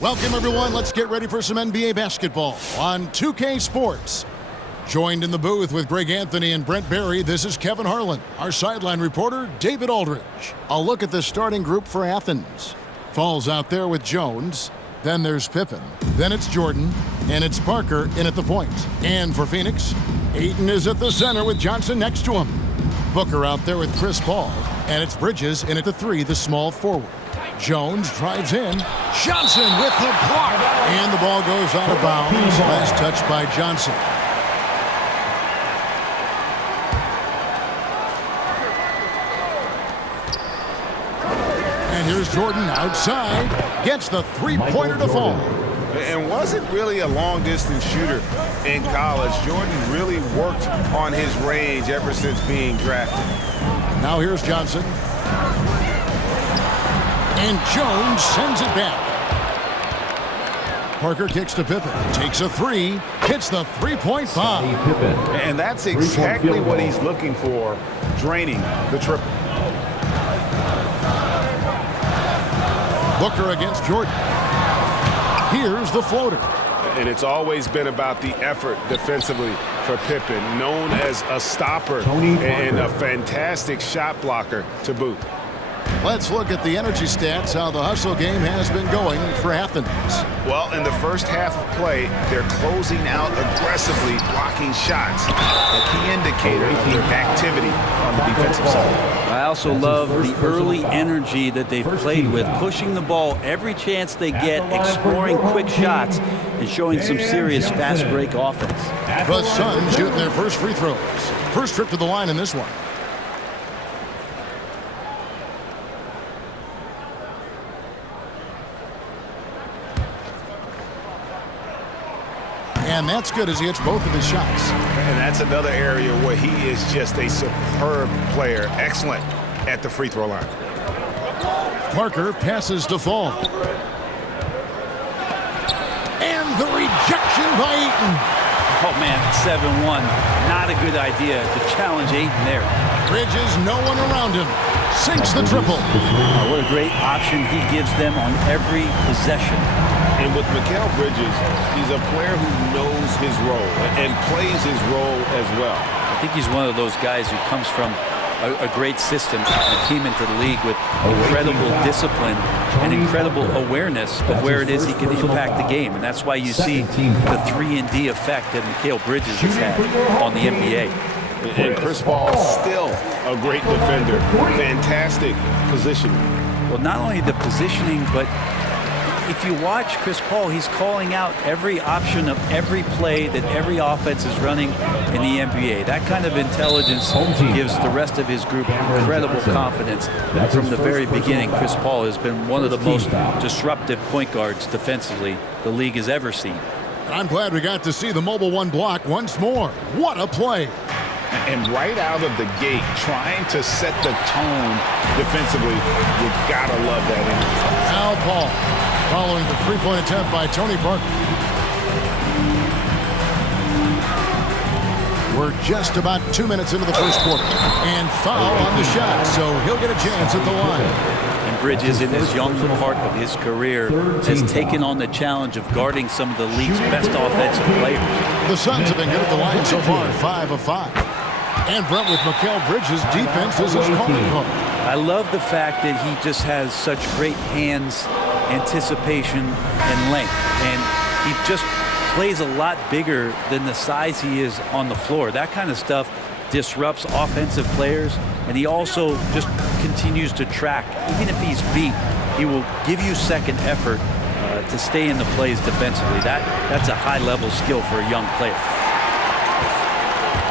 Welcome, everyone. Let's get ready for some NBA basketball on 2K Sports. Joined in the booth with Greg Anthony and Brent Barry, this is Kevin Harlan. Our sideline reporter, David Aldridge. A look at the starting group for Athens. Falls out there with Jones. Then there's Pippen. Then it's Jordan. And it's Parker in at the point. And for Phoenix, Ayton is at the center with Johnson next to him. Booker out there with Chris Paul. And it's Bridges in at the three, the small forward. Jones drives in. Johnson with the block. And the ball goes out of bounds. Last touch by Johnson. And here's Jordan outside. Gets the three-pointer to fall. And wasn't really a long-distance shooter in college. Jordan really worked on his range ever since being drafted. Now here's Johnson. And Jones sends it back. Parker kicks to Pippen. Takes a three. Hits the three-point bomb. And that's exactly what he's looking for, draining the triple. Booker against Jordan. Here's the floater. And it's always been about the effort defensively for Pippen, known as a stopper and a fantastic shot blocker to boot. Let's look at the energy stats, how the hustle game has been going for Athens. Well, in the first half of play, they're closing out aggressively, blocking shots, a key indicator of their activity on the defensive side. I also love the early energy that they've played with, pushing the ball every chance they get, exploring quick shots, and showing some serious fast break offense. The Suns shooting their first free throws. First trip to the line in this one. And that's good as he hits both of his shots. And that's another area where he is just a superb player. Excellent at the free throw line. Parker passes to Fall. And the rejection by Ayton. Oh, man, 7-1. Not a good idea to challenge Ayton there. Bridges, no one around him. Sinks the triple. What a great option he gives them on every possession. And with Mikal Bridges, he's a player who knows his role and plays his role as well. I think he's one of those guys who comes from a great system and came into the league with incredible discipline and incredible awareness of where it is he can impact the game. And that's why you see the 3-and-D effect that Mikal Bridges has had on the NBA. And Chris Paul, still a great defender. Fantastic positioning. Well, not only the positioning, but if you watch Chris Paul, he's calling out every option of every play that every offense is running in the NBA. That kind of intelligence gives the rest of his group incredible confidence. From the very beginning, Chris Paul has been one of the most disruptive point guards defensively the league has ever seen. I'm glad we got to see the Mobile One block once more. What a play. And right out of the gate, trying to set the tone defensively, you gotta love that energy. Now Paul, following the three-point attempt by Tony Parker. We're just about 2 minutes into the first quarter. And foul on the shot, so he'll get a chance at the line. And Bridges, in this young part of his career, has taken on the challenge of guarding some of the league's best offensive players. The Suns have been good at the line so far, 5 of 5. And Brent, with Mikal Bridges' defense is his calling card. I love the fact that he just has such great hands, anticipation, and length. And he just plays a lot bigger than the size he is on the floor. That kind of stuff disrupts offensive players, and he also just continues to track. Even if he's beat, he will give you second effort to stay in the plays defensively. That's a high-level skill for a young player.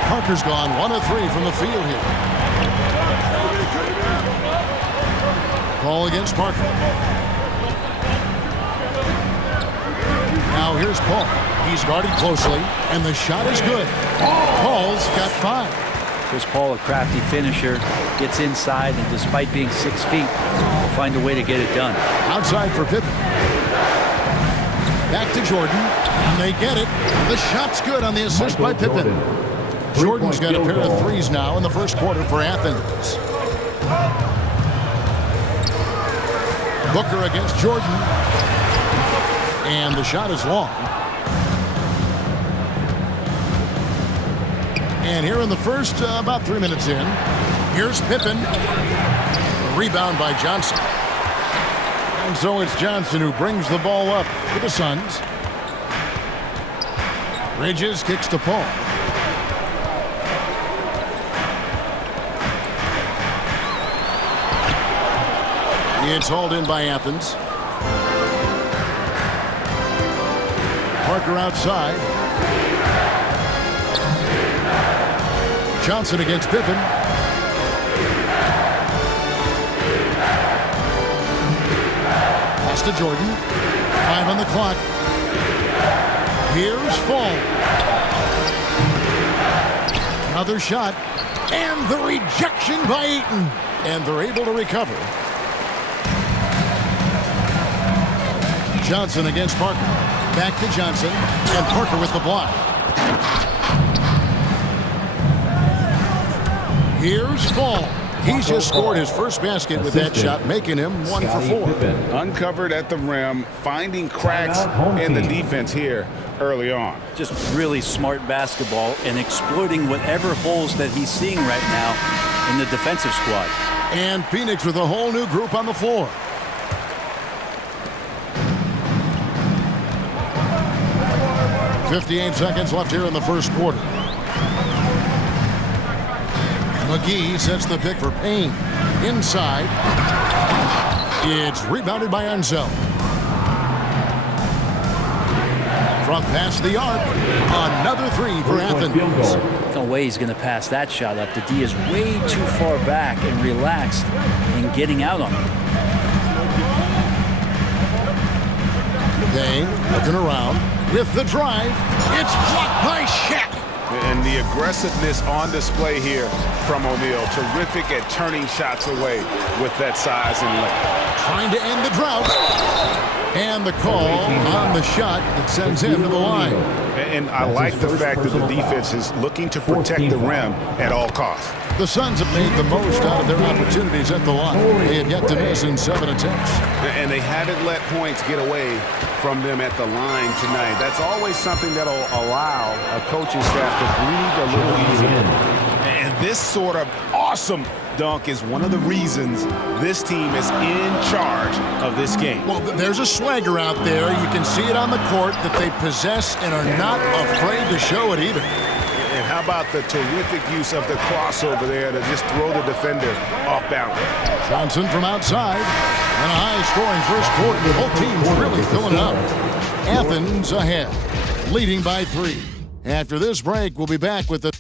Parker's gone 1 of 3 from the field here. Ball against Parker. Now here's Paul. He's guarded closely, and the shot is good. Paul's got 5. Chris Paul, a crafty finisher, gets inside, and despite being 6 feet, will find a way to get it done. Outside for Pippen. Back to Jordan, and they get it. The shot's good on the assist by Pippen. Jordan's got a pair of threes now in the first quarter for Athens. Booker against Jordan. And the shot is long. And here in the first, about 3 minutes in, here's Pippen. Rebound by Johnson. And so it's Johnson who brings the ball up for the Suns. Bridges kicks to Paul. It's hauled in by Athens. Parker outside. Johnson against Pippen. Pass to Jordan. 5 on the clock. Here's Fall. Another shot. And the rejection by Ayton. And they're able to recover. Johnson against Parker. Back to Johnson. And Parker with the block. Here's Fall. He's just scored his first basket with that shot, making him 1 for 4. Uncovered at the rim, finding cracks in the defense here early on. Just really smart basketball and exploiting whatever holes that he's seeing right now in the defensive squad. And Phoenix with a whole new group on the floor. .58 seconds left here in the first quarter. McGee sets the pick for Payne. Inside. It's rebounded by Ansel. From past the arc. Another 3 for Athens. No way he's going to pass that shot up. The D is way too far back and relaxed in getting out on him. Dang, looking around. With the drive. It's blocked by Shaq. And the aggressiveness on display here from O'Neal. Terrific at turning shots away with that size and length. Trying to end the drought. And the call on the shot that sends him to the line. And I like the fact that the defense is looking to protect the rim at all costs. The Suns have made the most out of their opportunities at the line. They have yet to miss in 7 attempts. And they haven't let points get away from them at the line tonight. That's always something that'll allow a coaching staff to breathe a little easier. And this sort of awesome dunk is one of the reasons this team is in charge of this game. Well, there's a swagger out there. You can see it on the court that they possess and are not afraid to show it either. And how about the terrific use of the crossover there to just throw the defender off balance. Johnson from outside. And a high-scoring first quarter. Both teams really filling it up. Athens ahead, leading by 3. After this break, we'll be back with the...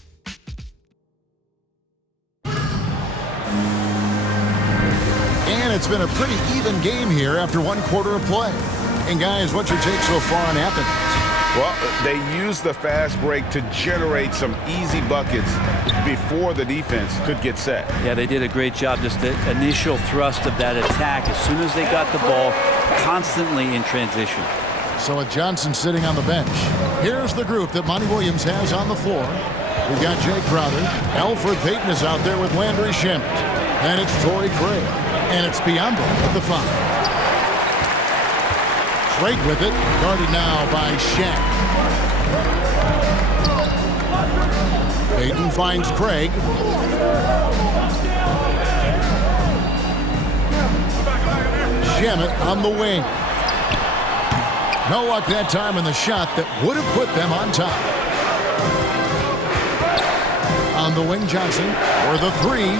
And it's been a pretty even game here after 1 quarter of play. And guys, what's your take so far on Athens? Well, they used the fast break to generate some easy buckets before the defense could get set. Yeah, they did a great job. Just the initial thrust of that attack, as soon as they got the ball, constantly in transition. So with Johnson sitting on the bench, here's the group that Monty Williams has on the floor. We've got Jay Crowder. Elfrid Payton is out there with Landry Shamet. And it's Torrey Craig. And it's Biyombo at the 5. Craig with it, guarded now by Shaq. Payton finds Craig. Shamet on the wing. No luck that time in the shot that would have put them on top. On the wing, Johnson for the 3.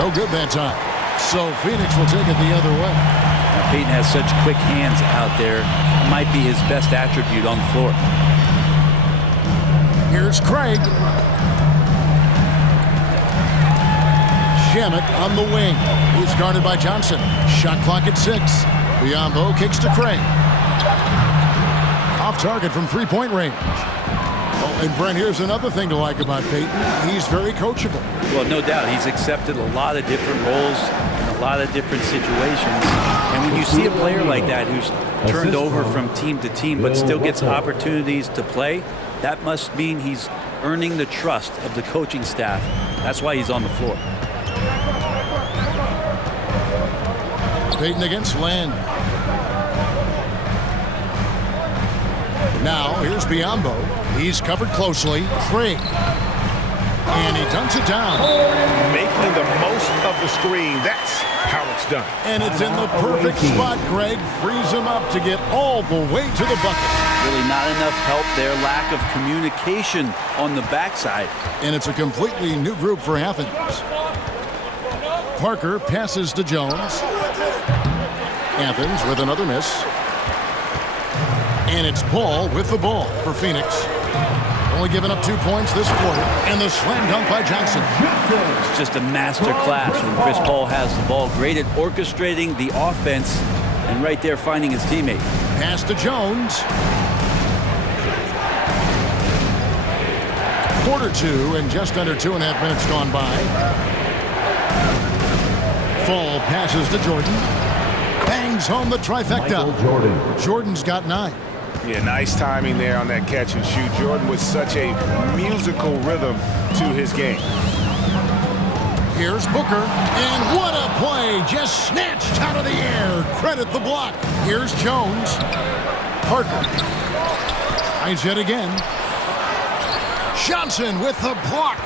No good that time. So Phoenix will take it the other way. Payton has such quick hands out there. It might be his best attribute on the floor. Here's Craig. Shamet on the wing. He's guarded by Johnson. Shot clock at 6. Biyombo kicks to Craig. Off target from 3-point range. Oh, and Brent, here's another thing to like about Payton. He's very coachable. Well, no doubt. He's accepted a lot of different roles in a lot of different situations. And when you see a player like that who's turned over from team to team but still gets opportunities to play, that must mean he's earning the trust of the coaching staff. That's why he's on the floor. Payton against Len. Now, here's Biyombo. He's covered closely. Craig. And he dunks it down. Making the most of the screen. That's how it's done. And it's in the perfect spot, Greg. Frees him up to get all the way to the bucket. Really not enough help there. Lack of communication on the backside. And it's a completely new group for Athens. Parker passes to Jones. Athens with another miss. And it's Paul with the ball for Phoenix. Only giving up 2 points this quarter. And the slam dunk by Johnson. It's just a master class when Chris Paul has the ball. Great at orchestrating the offense and right there finding his teammate. Pass to Jones. Quarter 2 and just under 2.5 minutes gone by. Fall passes to Jordan. Bangs home the trifecta. Jordan's got 9. Yeah, nice timing there on that catch and shoot. Jordan with such a musical rhythm to his game. Here's Booker, and what a play! Just snatched out of the air. Credit the block. Here's Jones. Parker. Tries it again. Johnson with the block.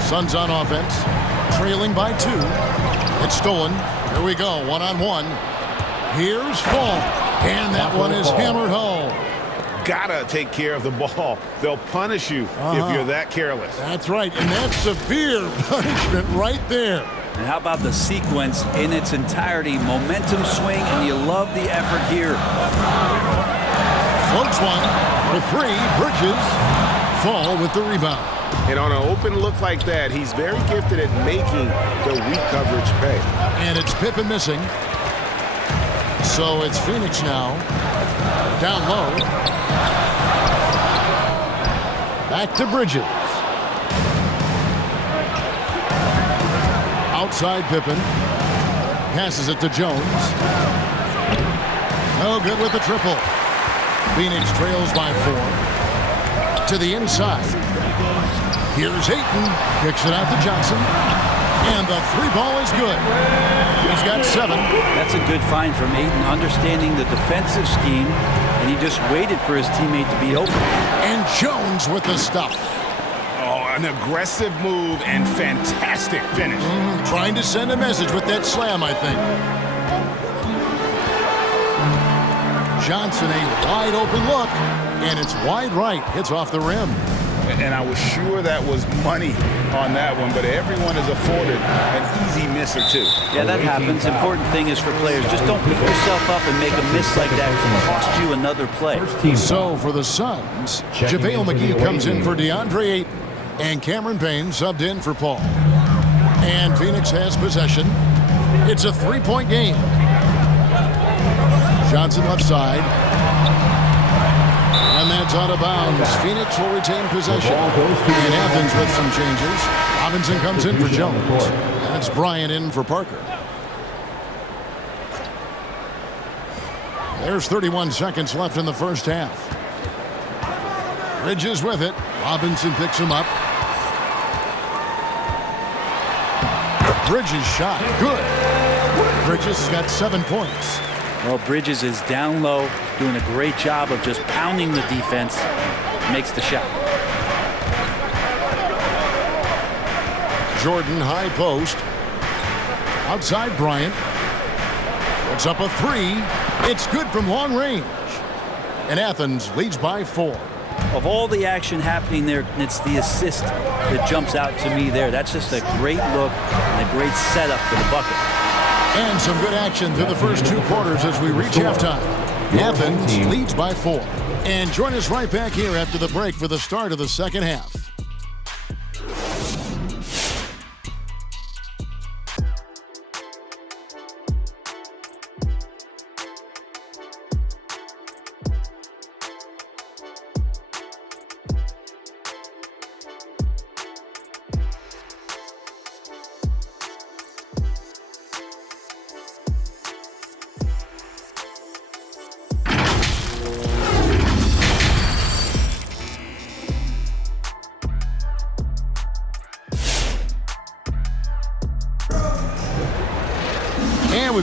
Suns on offense, trailing by 2. It's stolen. Here we go, one-on-one. Here's Fall, and that one is hammered home. Gotta take care of the ball. They'll punish you if you're that careless. That's right, and that's severe punishment right there. And how about the sequence in its entirety? Momentum swing, and you love the effort here. Floats one for 3. Bridges. Fall with the rebound. And on an open look like that, he's very gifted at making the weak coverage pay. And it's Pippen missing. So it's Phoenix now. Down low. Back to Bridges. Outside Pippen. Passes it to Jones. No good with the triple. Phoenix trails by 4. To the inside. Here's Ayton. Kicks it out to Johnson. And the 3-ball is good. He's got 7. That's a good find from Ayton, understanding the defensive scheme, and he just waited for his teammate to be open. And Jones with the stuff. Oh, an aggressive move and fantastic finish. Trying to send a message with that slam, I think. Johnson, a wide open look, and it's wide right. Hits off the rim. And I was sure that was money on that one, but everyone is afforded an easy miss or 2. Yeah, that happens. Important thing is for players, just don't beat yourself up and make a miss like that. It can cost you another play. So for the Suns, JaVale McGee comes in for DeAndre Ayton, and Cameron Payne subbed in for Paul. And Phoenix has possession. It's a 3-point game. Johnson left side. And that's out of bounds. Phoenix will retain possession. And Athens with some changes. Robinson comes in for Jones. And it's Bryant in for Parker. There's 31 seconds left in the first half. Bridges with it. Robinson picks him up. Bridges shot. Good. Bridges has got 7 points. Well, Bridges is down low, doing a great job of just pounding the defense. Makes the shot. Jordan high post. Outside Bryant. Puts up a 3. It's good from long range. And Athens leads by 4. Of all the action happening there, it's the assist that jumps out to me there. That's just a great look and a great setup for the bucket. And some good action through the first 2 quarters as we reach halftime. Athens leads by 4. And join us right back here after the break for the start of the second half.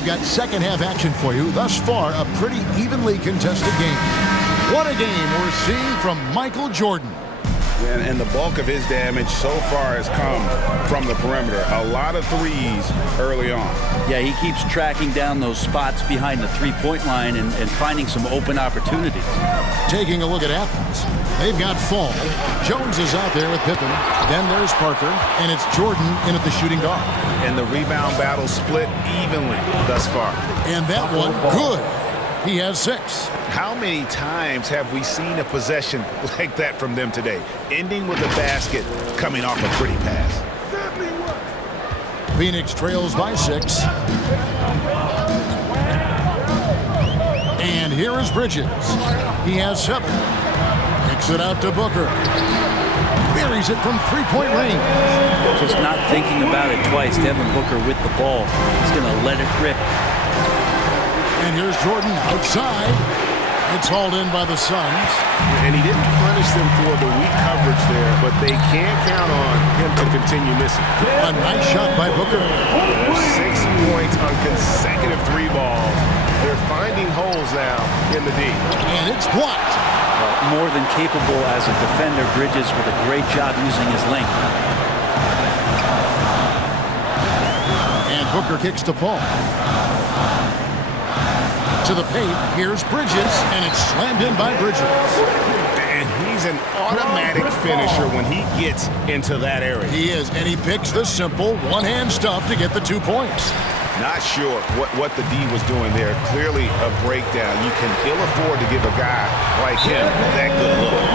we've got second half action for you. Thus far, a pretty evenly contested game. What a game we're seeing from Michael Jordan. And the bulk of his damage so far has come from the perimeter. A lot of threes early on. Yeah, he keeps tracking down those spots behind the three-point line and finding some open opportunities. Taking a look at Athens. They've got Fall. Jones is out there with Pippen. Then there's Parker. And it's Jordan in at the shooting guard. And the rebound battle split evenly thus far. And that one, good. He has 6. How many times have we seen a possession like that from them today? Ending with a basket, coming off a pretty pass. Phoenix trails by 6. And here is Bridges. He has 7. Kicks it out to Booker. Buries it from three-point range. Just not thinking about it twice. Devin Booker with the ball. He's going to let it rip. And here's Jordan outside. It's hauled in by the Suns. And he didn't punish them for the weak coverage there, but they can't count on him to continue missing. A nice shot by Booker. 6 points on consecutive 3 balls. They're finding holes now in the D. And it's blocked. More than capable as a defender. Bridges with a great job using his length. And Booker kicks to Paul. To the paint, here's Bridges, and it's slammed in by Bridges. And he's an automatic finisher when he gets into that area. He is, and he picks the simple one-hand stuff to get the 2 points. Not sure what the D was doing there. Clearly a breakdown. You can ill afford to give a guy like him that good look.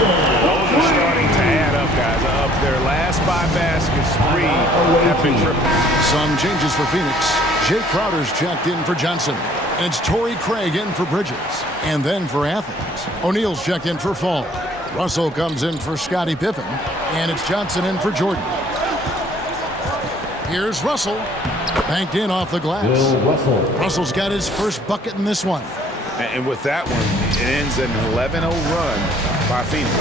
Those are starting to add up, guys. Of their last 5 baskets, 3 have been triple. Some changes for Phoenix. Jay Crowder's checked in for Johnson. And it's Torrey Craig in for Bridges. And then for Athens, O'Neal's checked in for Fall. Russell comes in for Scottie Pippen. And it's Johnson in for Jordan. Here's Russell. Banked in off the glass. Russell's got his first bucket in this one. And with that one, it ends an 11-0 run by Phoenix.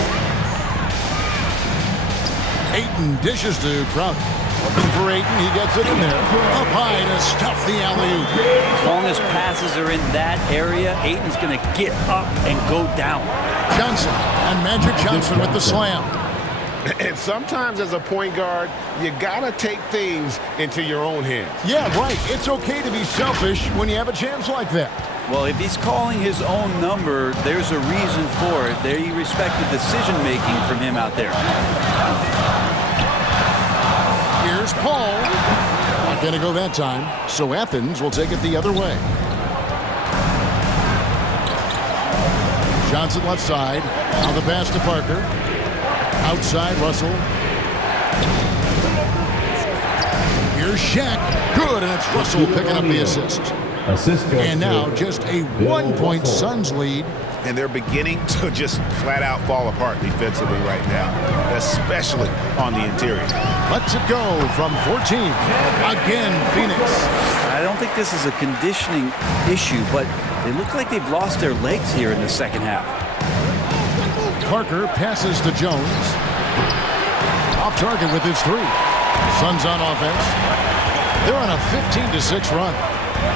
Ayton dishes to Crowder. Looking for Ayton, he gets it in there. Up high to stuff the alley-oop. As long as passes are in that area, Ayton's going to get up and go down. Johnson, and Magic Johnson with the slam. And sometimes as a point guard, you gotta take things into your own hands. Yeah, right. It's okay to be selfish when you have a chance like that. Well, if he's calling his own number, there's a reason for it. There you respect the decision-making from him out there. Here's Paul. Not going to go that time, so Athens will take it the other way. Johnson left side. Now the pass to Parker. Outside, Russell. Here's Shaq. Good, and it's Russell picking up the assist. And now just a 1-point Suns lead. And they're beginning to just flat out fall apart defensively right now, especially on the interior. Lets it go from 14. Again, Phoenix. I don't think this is a conditioning issue, but they look like they've lost their legs here in the second half. Parker passes to Jones. Off target with his 3. Suns on offense. They're on a 15-6 run.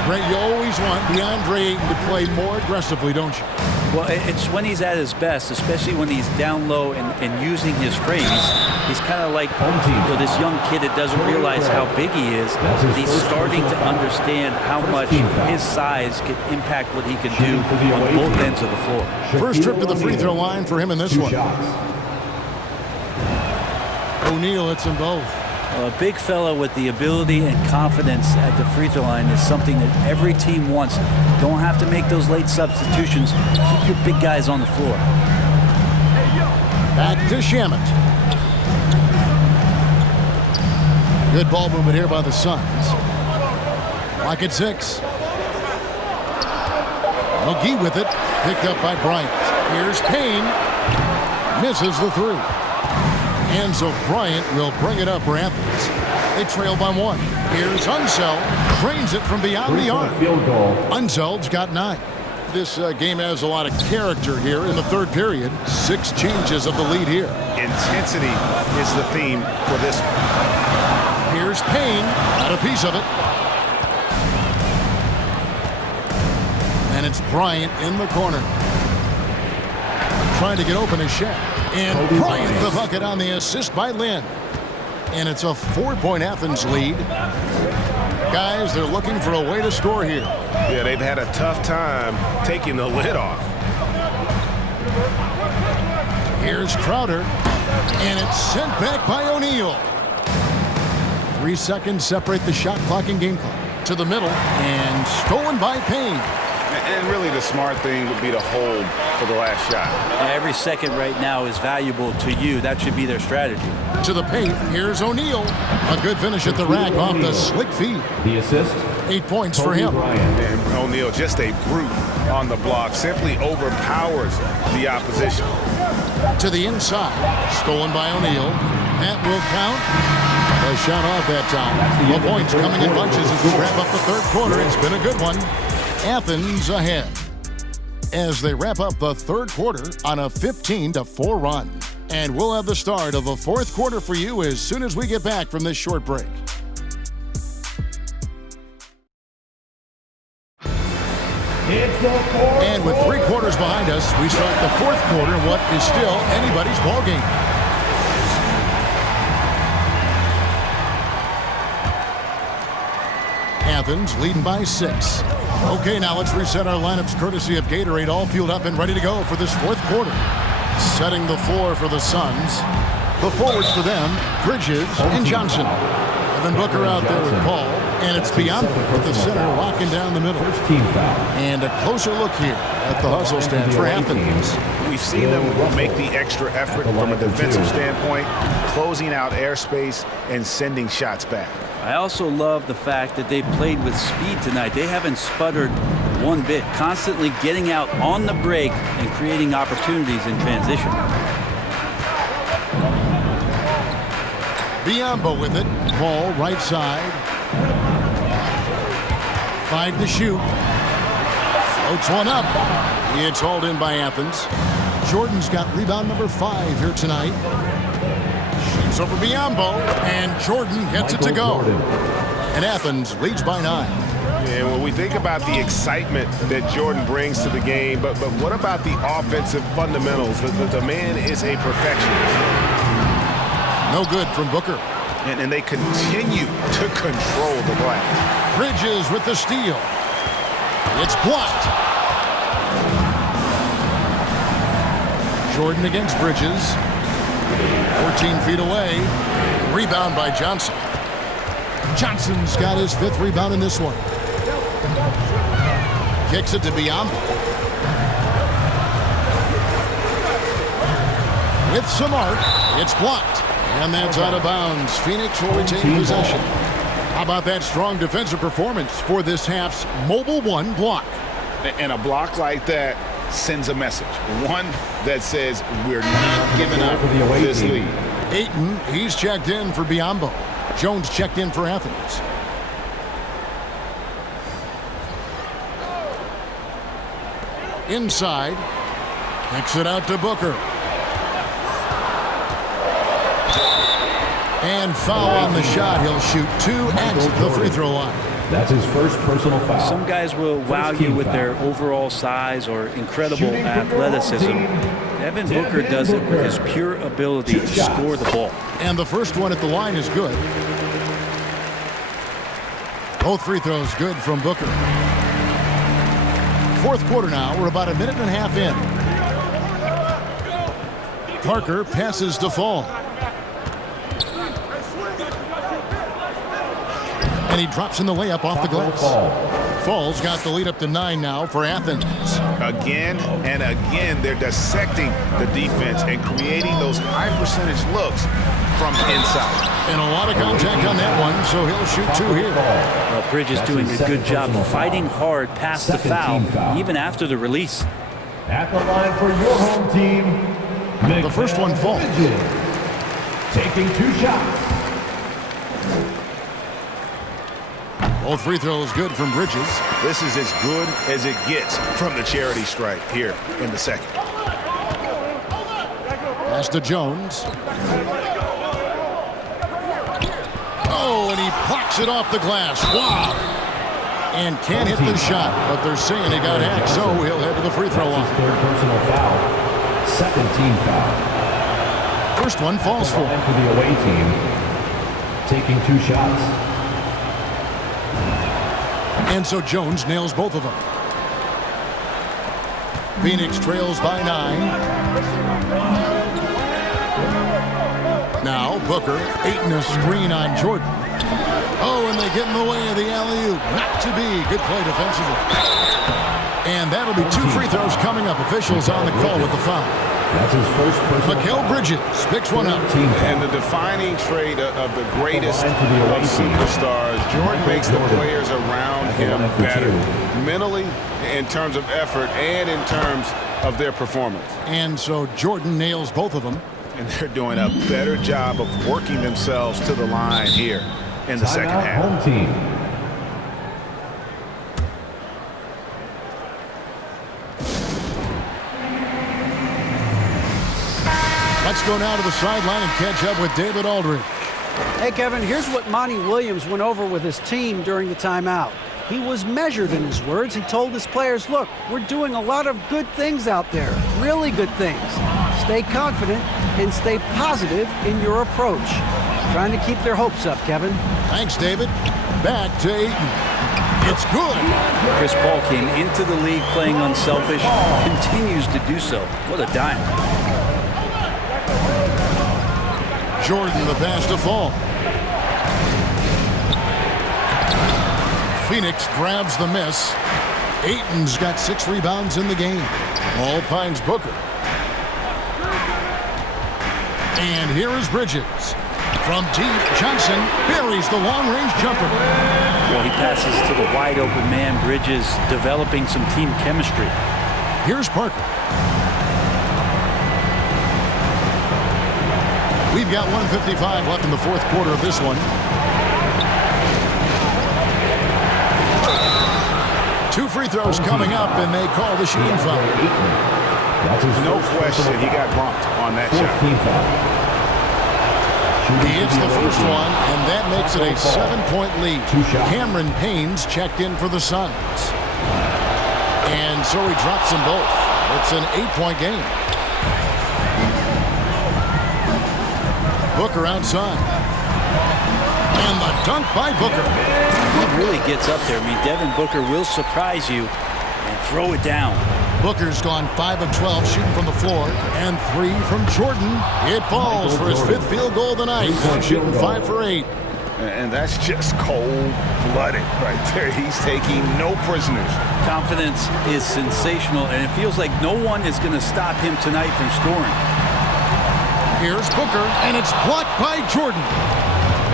Brent, you always want DeAndre Ayton to play more aggressively, don't you? Well, it's when he's at his best, especially when he's down low and using his frame. He's kind of like this young kid that doesn't realize how big he is. But he's starting to understand how much his size can impact what he can do on both ends of the floor. First trip to the free throw line for him in this one. O'Neal hits them both. A big fella with the ability and confidence at the free throw line is something that every team wants. Don't have to make those late substitutions. Keep your big guys on the floor. Back to Shamet. Good ball movement here by the Suns. Lock at 6. McGee with it. Picked up by Bryant. Here's Payne. Misses the 3. And so Bryant will bring it up for Athens. They trail by 1. Here's Unseld. Drains it from beyond the arc. Unseld's got 9. This game has a lot of character here in the third period. 6 changes of the lead here. Intensity is the theme for this. Here's Payne. Got a piece of it. And it's Bryant in the corner. Trying to get open is Shaq. And Bryant the bucket on the assist by Lynn. And it's a 4-point Athens lead. Guys, they're looking for a way to score here. Yeah, they've had a tough time taking the lid off. Here's Crowder. And it's sent back by O'Neal. 3 seconds separate the shot clock and game clock. To the middle. And stolen by Payne. And really the smart thing would be to hold for the last shot. Every second right now is valuable to you. That should be their strategy. To the paint, here's O'Neal. A good finish at the rack off the slick feed. The assist. 8 points for him. And O'Neal, just a brute on the block, simply overpowers the opposition. To the inside, stolen by O'Neal. That will count. A shot off that time. The points coming in bunches as we wrap up the third quarter. It's been a good one. Athens ahead as they wrap up the third quarter on a 15-4 run. And we'll have the start of the fourth quarter for you as soon as we get back from this short break. And with 3 quarters behind us, we start the fourth quarter in what is still anybody's ballgame. Athens leading by 6. Okay, now let's reset our lineups courtesy of Gatorade, all fueled up and ready to go for this fourth quarter. Setting the floor for the Suns. The forwards for them, Bridges and Johnson. Evan Booker out there with Paul. And it's Biombo at the center, locking down the middle. And a closer look here at the hustle stand for Athens. We've seen them make the extra effort from a defensive standpoint, closing out airspace and sending shots back. I also love the fact that they played with speed tonight. They haven't sputtered one bit, constantly getting out on the break and creating opportunities in transition. Biombo with it. Paul right side. 5 to shoot. Floats one up. It's hauled in by Athens. Jordan's got rebound number 5 here tonight. Shoots over Biombo, and Jordan gets it to go. And Athens leads by 9. And when we think about the excitement that Jordan brings to the game, but what about the offensive fundamentals? The man is a perfectionist. No good from Booker. And they continue to control the glass. Bridges with the steal. It's blocked. Jordan against Bridges. 14 feet away. Rebound by Johnson. Johnson's got his 5th rebound in this one. Kicks it to Biombo. With some arc, it's blocked. And that's out of bounds. Phoenix will retain possession. How about that strong defensive performance for this half's Mobile One block? And a block like that sends a message. One that says we're not giving up this lead. Ayton, he's checked in for Biombo. Jones checked in for Athens. Inside. Kicks it out to Booker. And foul on the shot. He'll shoot 2 at the free throw line. That's his first personal foul. Some guys will wow you with their overall size or incredible athleticism. Evan Booker does it with his pure ability to score the ball. And the first one at the line is good. Both free throws good from Booker. Fourth quarter now. We're about a minute and a half in. Parker passes to Fall. And he drops in the layup off the glass. Fall's got the lead up to 9 now for Athens. Again and again, they're dissecting the defense and creating those high percentage looks from inside. And a lot of contact on that one, so he'll shoot 2 here. Well, Bridges doing a good job fighting hard past the foul, even after the release. At the line for your home team, the first one falls. Taking 2 shots. Both free throws good from Bridges. This is as good as it gets from the charity stripe here in the second. Pass to Jones. Oh, and he blocks it off the glass. Wow. And can't hit the shot, but they're saying he got hacked, so he'll head to the free throw line. Third personal foul. Second team foul. First one falls for him. For the away team, taking 2 shots. And so Jones nails both of them. Phoenix trails by 9. Now Booker, Ayton a screen on Jordan. Oh, and they get in the way of the alley-oop. Not to be. Good play defensively. And that'll be 2 free throws coming up. Officials on the call with the foul. That's his first personal Mikal foul. Bridges picks one up. And the defining trait of the greatest of superstars, Jordan makes the players around him better. Mentally, in terms of effort, and in terms of their performance. And so Jordan nails both of them. And they're doing a better job of working themselves to the line here in the second Timeout, half. home team. Let's go now to the sideline and catch up with David Aldridge. Hey, Kevin, here's what Monty Williams went over with his team during the timeout. He was measured in his words. He told his players, look, we're doing a lot of good things out there, really good things. Stay confident and stay positive in your approach. Trying to keep their hopes up, Kevin. Thanks, David. Back to Ayton. It's good. Chris Paul came into the league playing unselfish, continues to do so. What a dime. Jordan the pass to Fall. Phoenix grabs the miss. Ayton's got 6 rebounds in the game. Ball finds Booker. And here is Bridges. From deep, Johnson buries the long-range jumper. Well, he passes to the wide-open man. Bridges developing some team chemistry. Here's Parker. We've got 1:55 left in the fourth quarter of this one. 2 free throws coming up, and they call the shooting foul. No question, he got bumped on that shot. He hits the first one, and that makes it a 7-point lead. Cameron Payne's checked in for the Suns. And so he drops them both. It's an 8-point game. Booker outside. And the dunk by Booker. He really gets up there. I mean, Devin Booker will surprise you and throw it down. Booker's gone 5 of 12 shooting from the floor, and 3 from Jordan. It falls for his 5th field goal of the night. Shooting 5 for 8. And that's just cold-blooded right there. He's taking no prisoners. Confidence is sensational, and it feels like no one is going to stop him tonight from scoring. Here's Booker, and it's blocked by Jordan.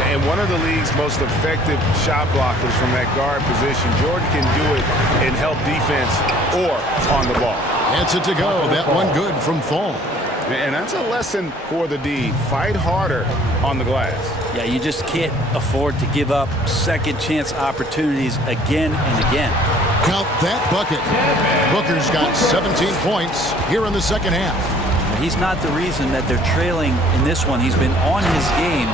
And one of the league's most effective shot blockers from that guard position. Jordan can do it and help defense or on the ball. That's it to go. That one good from Fall. And that's a lesson for the D. Fight harder on the glass. Yeah, you just can't afford to give up second chance opportunities again and again. Count that bucket. Booker's got 17 points here in the second half. He's not the reason that they're trailing in this one. He's been on his game.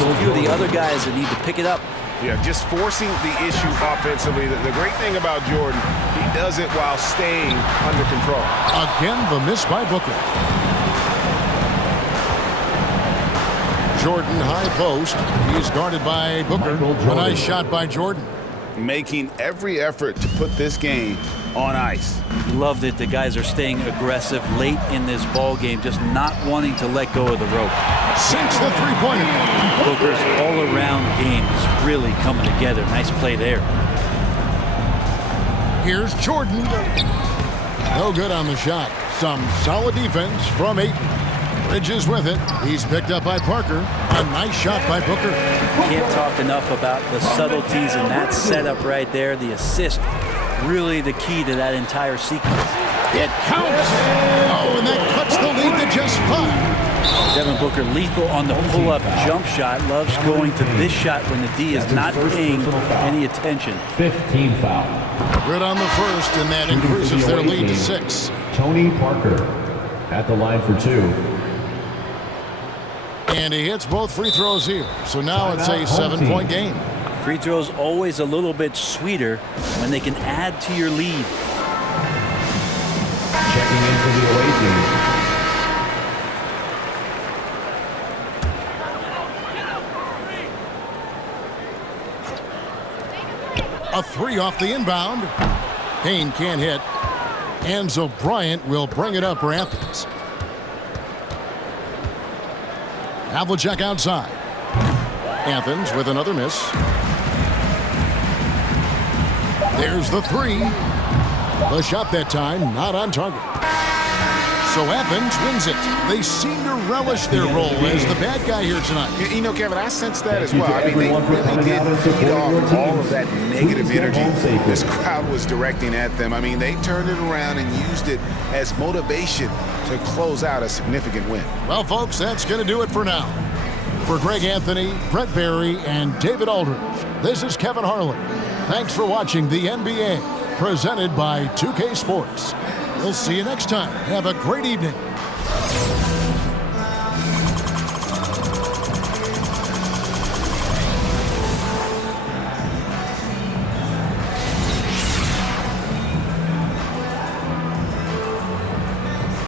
There's a few of the other guys that need to pick it up. Yeah, just forcing the issue offensively. The great thing about Jordan, he does it while staying under control. Again, the miss by Booker. Jordan high post. He's guarded by Booker. A nice shot by Jordan. Making every effort to put this game on ice. Love that the guys are staying aggressive late in this ball game, just not wanting to let go of the rope. Sinks the three-pointer. Booker's all-around game is really coming together. Nice play there. Here's Jordan. No good on the shot. Some solid defense from Ayton. Bridges with it. He's picked up by Parker. A nice shot by Booker. Can't talk enough about the subtleties in that setup right there. The assist, really the key to that entire sequence. It counts. Oh, and that cuts the lead to just 5. Devin Booker lethal on the pull-up jump shot. Loves going to this shot when the D is not paying any attention. 15 foul. Good on the first, and that increases their lead to 6. Tony Parker at the line for 2. And he hits both free throws here. So now it's a 7-point game. Free throws always a little bit sweeter when they can add to your lead. Checking in for the away team. A three off the inbound. Payne can't hit. Enzo Bryant will bring it up for Athens. Havlicek outside. Athens with another miss. There's the three. The shot that time not on target. So Athens wins it. They seem to relish their role as the bad guy here tonight. You know, Kevin, I sense that as well. I mean, they really did feed off all of that negative energy this crowd was directing at them. I mean, they turned it around and used it as motivation to close out a significant win. Well, folks, that's going to do it for now. For Greg Anthony, Brent Barry, and David Aldridge, this is Kevin Harlan. Thanks for watching the NBA, presented by 2K Sports. We'll see you next time. Have a great evening.